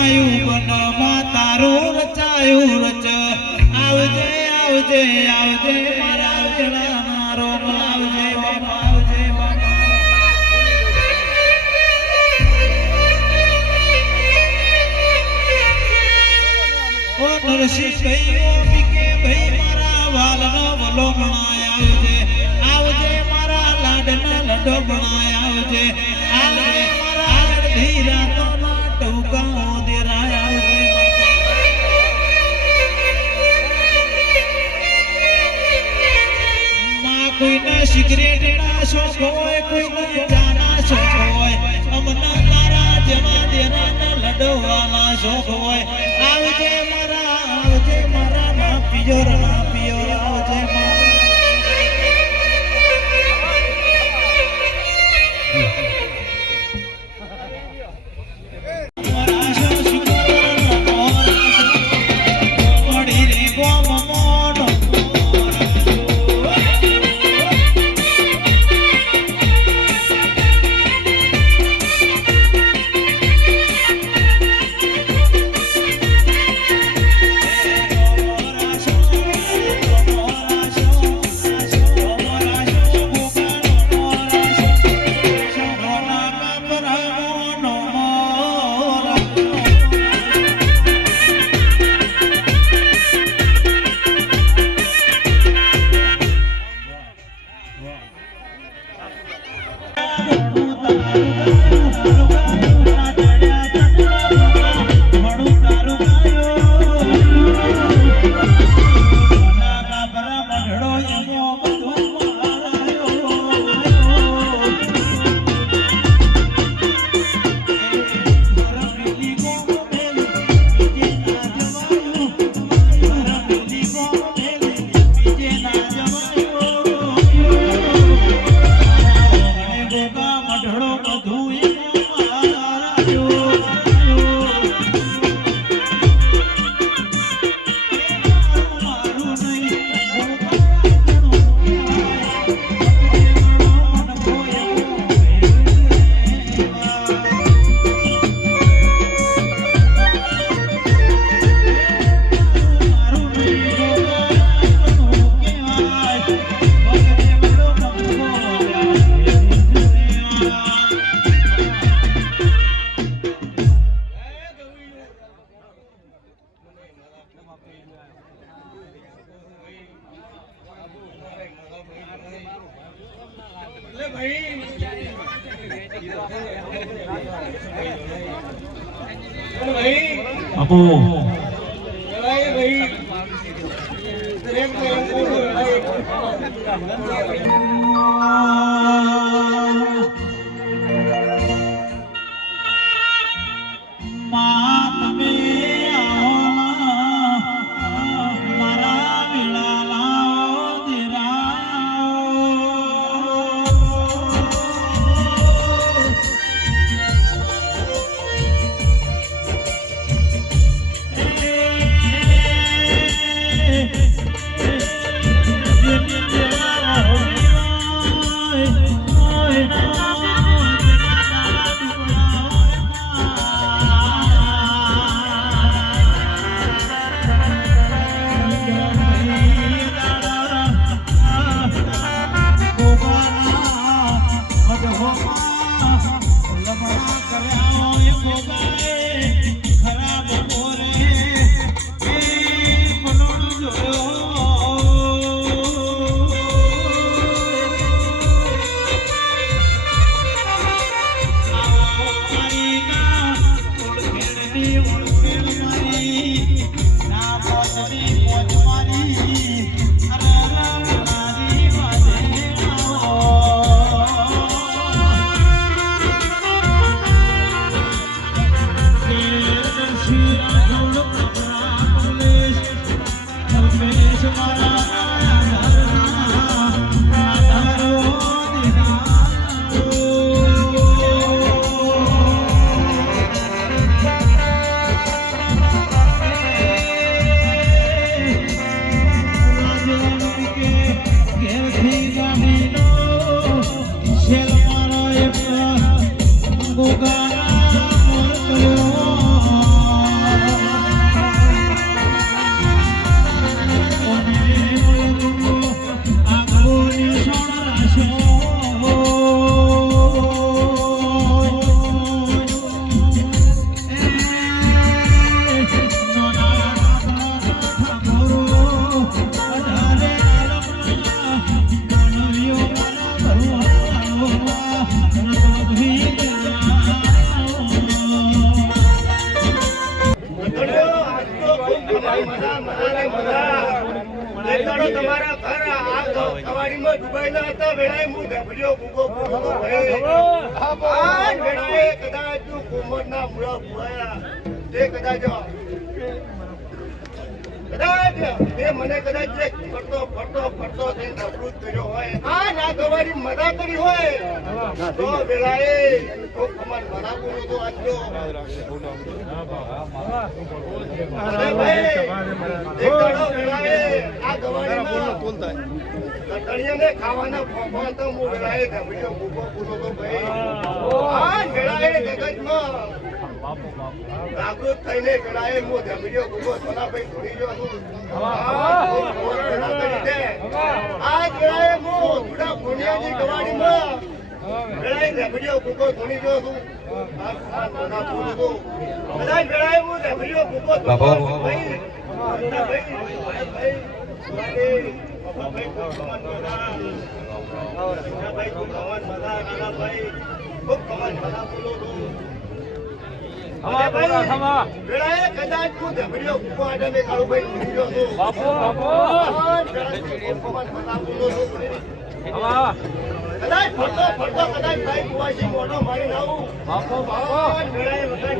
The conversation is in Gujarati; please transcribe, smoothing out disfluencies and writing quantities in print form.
બનાયું બનમાં તારું રચાયું રચ આવજે આવજે આવજે મારા વેળા મારો આવજે બાપા આવજે બાપા ઓ નરસિંહ કઈઓ બીકે ભાઈ મારા વાલનો વલો બનાય આવજે આવજે મારા લાડના લડો બનાય આવજે આવજે મારા અડધી રાતોના ટોકા દેરાય આવજે માં કોઈને સિગરેટ ના શોખ હોય કોઈને ચાના શોખ હોય અમના તારા જેવા દેરાના લડવાના શોખ હોય આવજે મારા ના પિયો આવજે આપો ગોગા તમારા ઘર આ કવાડીમાં ડુબાઈના હતા વેળાએ હું ધબડ્યો ભૂગો ભૂગો આ વેળાએ કદાચ કુમરના મૂળા ભૂવાયા તે કદાચ તે મને કદાચ ફરતો થઈને નબળું કર્યો હોય આ ના કવાડી મજા કરી હોય તો વેળાએ કમર ભરાવું તો આજનો ખાવાના ફોફા તો હું વેળાએ ધબડ્યો ભૂગો પૂરો તો ભાઈ આ વેળાએ જગતમાં જાગૃત થઈને વેળાએ હું ધબડ્યો ભૂગો સોનાભાઈ છોડી ગયો છું આ વેળાએ હું જુડા પુણ્યાની કવાડીમાં વેળાએ ધબડ્યો ભૂગો છોડી ગયો છું બધા વેળાએ હું ધબડ્યો ભૂગો ભાઈ કદાચ હું ધબડ્યો ભૂગો આડે મેં કાળુભાઈ ભૂલી ગયો છું કદાચ ફરતો કદાચ ભાઈ કુવાસી મોટો મારી નાવું વેળાએ વખત